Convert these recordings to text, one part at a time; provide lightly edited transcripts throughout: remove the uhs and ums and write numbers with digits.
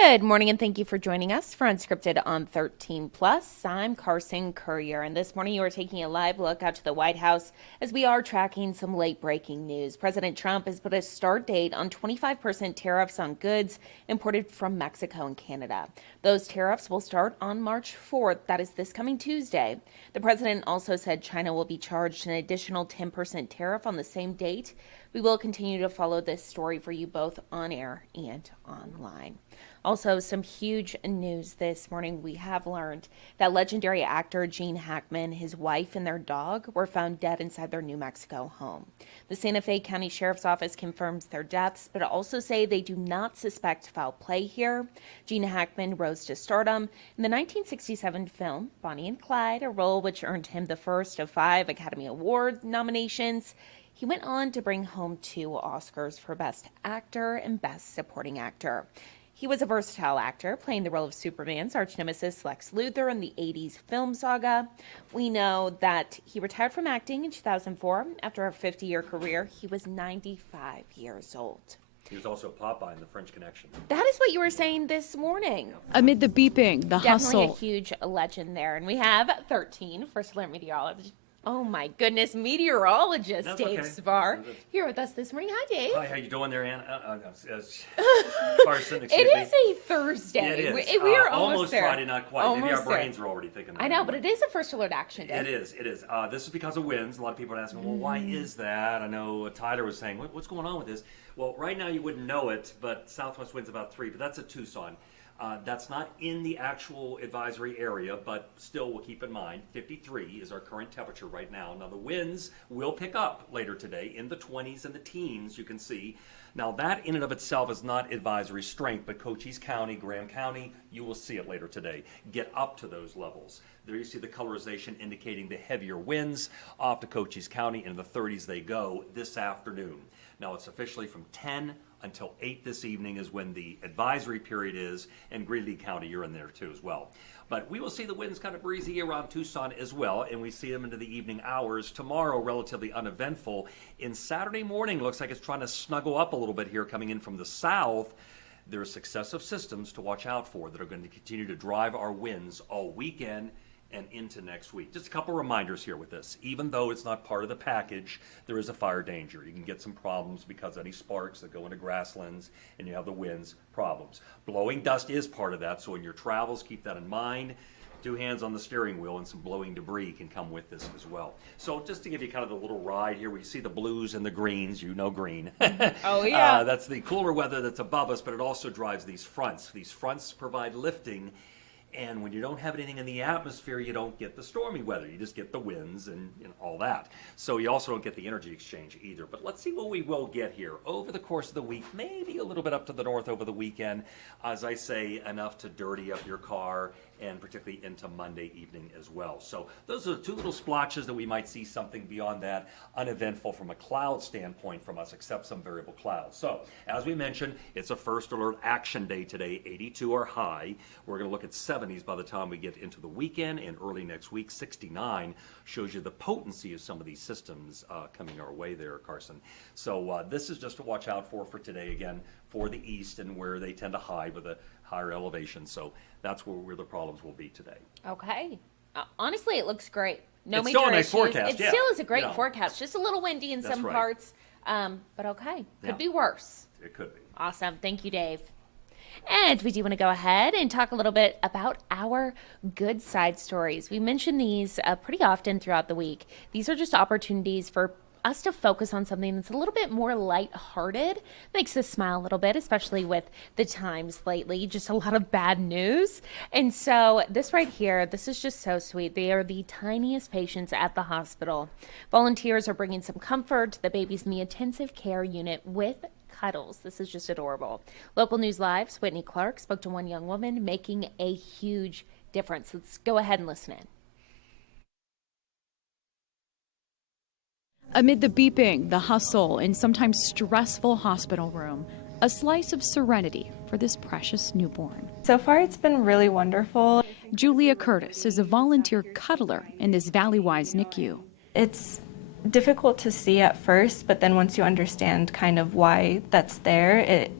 Good morning and thank you for joining us for Unscripted on 13 Plus. I'm Carson Courier, and this morning you are taking a live look out to the White House as we are tracking some late breaking news. President Trump has put a start date on 25% tariffs on goods imported from Mexico and Canada. Those tariffs will start on March 4th, that is this coming Tuesday. The president also said China will be charged an additional 10% tariff on the same date. We will continue to follow this story for you both on air and online. Also, some huge news this morning. We have learned that legendary actor Gene Hackman, his wife, and their dog were found dead inside their New Mexico home. The Santa Fe County Sheriff's Office confirms their deaths, but also say they do not suspect foul play here. Gene Hackman rose to stardom in the 1967 film Bonnie and Clyde, a role which earned him the first of 5 Academy Award nominations. He went on to bring home 2 Oscars for Best Actor and Best Supporting Actor. He was a versatile actor, playing the role of Superman's arch nemesis Lex Luthor in the 80s film saga. We know that he retired from acting in 2004 after a 50-year career. He was 95 years old. He was also Popeye in The French Connection. That is what you were saying this morning. Amid the beeping, the Definitely hustle. Definitely a huge legend there. And we have 13 first alert meteorologists. Oh my goodness, meteorologist That's Dave okay. Svar here with us this morning. Hi, Dave. Hi, how you doing there, Ann? Carson, excuse It me. is a Thursday. It is. We are almost there. Friday, not quite. Maybe our Almost there. brains are already thinking that. I know, but it is a first alert action day. It is. This is because of winds. A lot of people are asking, well, why is that? I know Tyler was saying, what's going on with this? Well, right now you wouldn't know it, but southwest winds about 3, but that's at Tucson. That's not in the actual advisory area, but still we'll keep in mind 53 is our current temperature right now. Now the winds will pick up later today in the 20s and the teens, you can see. Now that in and of itself is not advisory strength, but Cochise County, Graham County, you will see it later today. Get up to those levels. There you see the colorization indicating the heavier winds off to Cochise County. In the 30s they go this afternoon. Now it's officially from 10 until 8 this evening is when the advisory period is, and Greeley County, you're in there too as well. But we will see the winds kind of breezy around Tucson as well, and we see them into the evening hours. Tomorrow, relatively uneventful. In Saturday morning, looks like it's trying to snuggle up a little bit here coming in from the south. There are successive systems to watch out for that are going to continue to drive our winds all weekend and into next week. Just a couple reminders here with this. Even though it's not part of the package, there is a fire danger. You can get some problems because any sparks that go into grasslands and you have the winds, problems. Blowing dust is part of that, so in your travels, keep that in mind. 2 hands on the steering wheel and some blowing debris can come with this as well. So just to give you kind of the little ride here, we see the blues and the greens, you know green. Oh yeah. That's the cooler weather that's above us, but it also drives these fronts. These fronts provide lifting. And when you don't have anything in the atmosphere, you don't get the stormy weather. You just get the winds and all that. So you also don't get the energy exchange either. But let's see what we will get here over the course of the week, maybe a little bit up to the north over the weekend. As I say, enough to dirty up your car and particularly into Monday evening as well. So those are 2 little splotches that we might see something beyond that, uneventful from a cloud standpoint from us, except some variable clouds. So as we mentioned, it's a first alert action day today. 82 are high. We're going to look at 70s by the time we get into the weekend, and early next week. 69 shows you the potency of some of these systems coming our way there, Carson. So this is just to watch out for today, again, for the east and where they tend to hide with a higher elevation. So that's where the problems will be today. Okay. Honestly, it looks great. No It's major still a nice issues. forecast, It yeah. still is a great You know. forecast. Just a little windy in That's some right. parts. But okay. Could Yeah. be worse. It could be. Awesome. Thank you, Dave. And we do want to go ahead and talk a little bit about our good side stories. We mention these pretty often throughout the week. These are just opportunities for us to focus on something that's a little bit more lighthearted, makes us smile a little bit, especially with the times lately, just a lot of bad news. And so this right here, this is just so sweet. They are the tiniest patients at the hospital. Volunteers are bringing some comfort to the babies in the intensive care unit with cuddles. This is just adorable. Local News Live's Whitney Clark spoke to one young woman making a huge difference. Let's go ahead and listen in. Amid the beeping, the hustle, and sometimes stressful hospital room, a slice of serenity for this precious newborn. So far, it's been really wonderful. Julia Curtis is a volunteer cuddler in this Valleywise NICU. It's difficult to see at first, but then once you understand kind of why that's there, it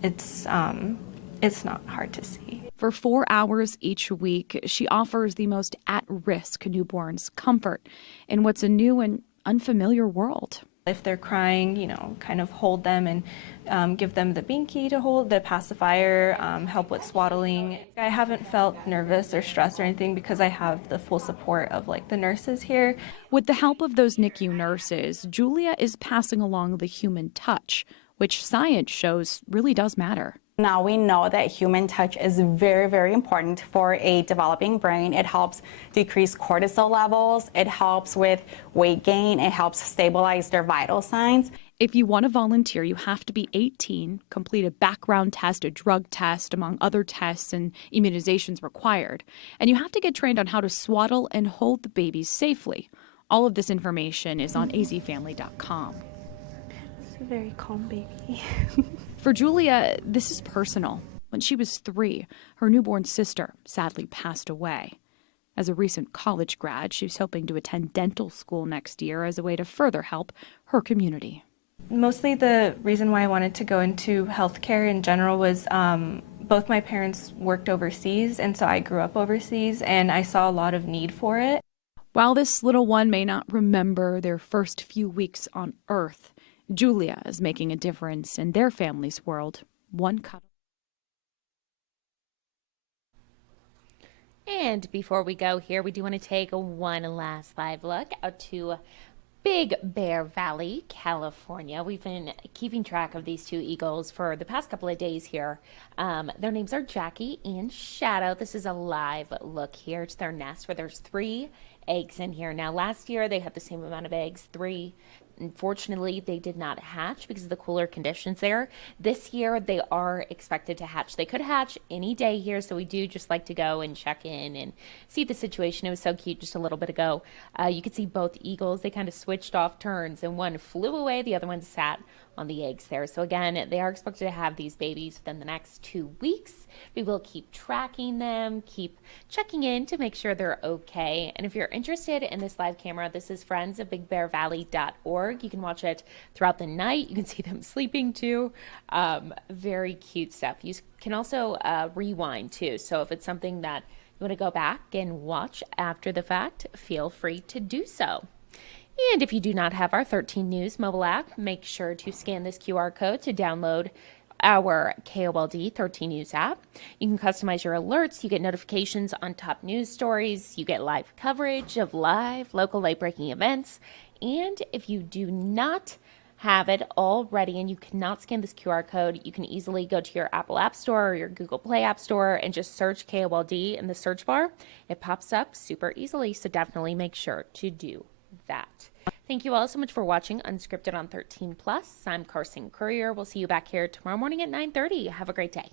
It's not hard to see. For 4 hours each week, she offers the most at-risk newborns comfort in what's a new and unfamiliar world. If they're crying, kind of hold them and give them the binky to hold, the pacifier, help with swaddling. I haven't felt nervous or stressed or anything because I have the full support of the nurses here. With the help of those NICU nurses, Julia is passing along the human touch, which science shows really does matter. Now we know that human touch is very, very important for a developing brain. It helps decrease cortisol levels. It helps with weight gain. It helps stabilize their vital signs. If you want to volunteer, you have to be 18, complete a background test, a drug test, among other tests and immunizations required. And you have to get trained on how to swaddle and hold the babies safely. All of this information is on azfamily.com. It's a very calm baby. For Julia, this is personal. When she was 3, her newborn sister sadly passed away. As a recent college grad, she's hoping to attend dental school next year as a way to further help her community. Mostly the reason why I wanted to go into healthcare in general was both my parents worked overseas, and so I grew up overseas, and I saw a lot of need for it. While this little one may not remember their first few weeks on Earth, Julia is making a difference in their family's world, one cuddle. And before we go here, we do want to take one last live look out to Big Bear Valley, California. We've been keeping track of these two eagles for the past couple of days here. Their names are Jackie and Shadow. This is a live look here to their nest where there's 3 eggs in here. Now, last year they had the same amount of eggs, 3. Unfortunately, they did not hatch because of the cooler conditions there. This year, they are expected to hatch. They could hatch any day here, so we do just like to go and check in and see the situation. It was so cute just a little bit ago. You could see both eagles. They kind of switched off turns, and one flew away. The other one sat on the eggs there. So again, they are expected to have these babies within the next 2 weeks. We will keep tracking them, keep checking in to make sure they're okay. And if you're interested in this live camera, this is friendsofbigbearvalley.org. You can watch it throughout the night. You can see them sleeping too. Very cute stuff. You can also rewind too. So if it's something that you want to go back and watch after the fact, feel free to do so. And if you do not have our 13 News mobile app, make sure to scan this QR code to download our KOLD 13 News app. You can customize your alerts. You get notifications on top news stories. You get live coverage of live local late-breaking events. And if you do not have it already and you cannot scan this QR code, you can easily go to your Apple App Store or your Google Play App Store and just search KOLD in the search bar. It pops up super easily, so definitely make sure to do that. Thank you all so much for watching Unscripted on 13 Plus. I'm Carson Courier. We'll see you back here tomorrow morning at 9:30. Have a great day.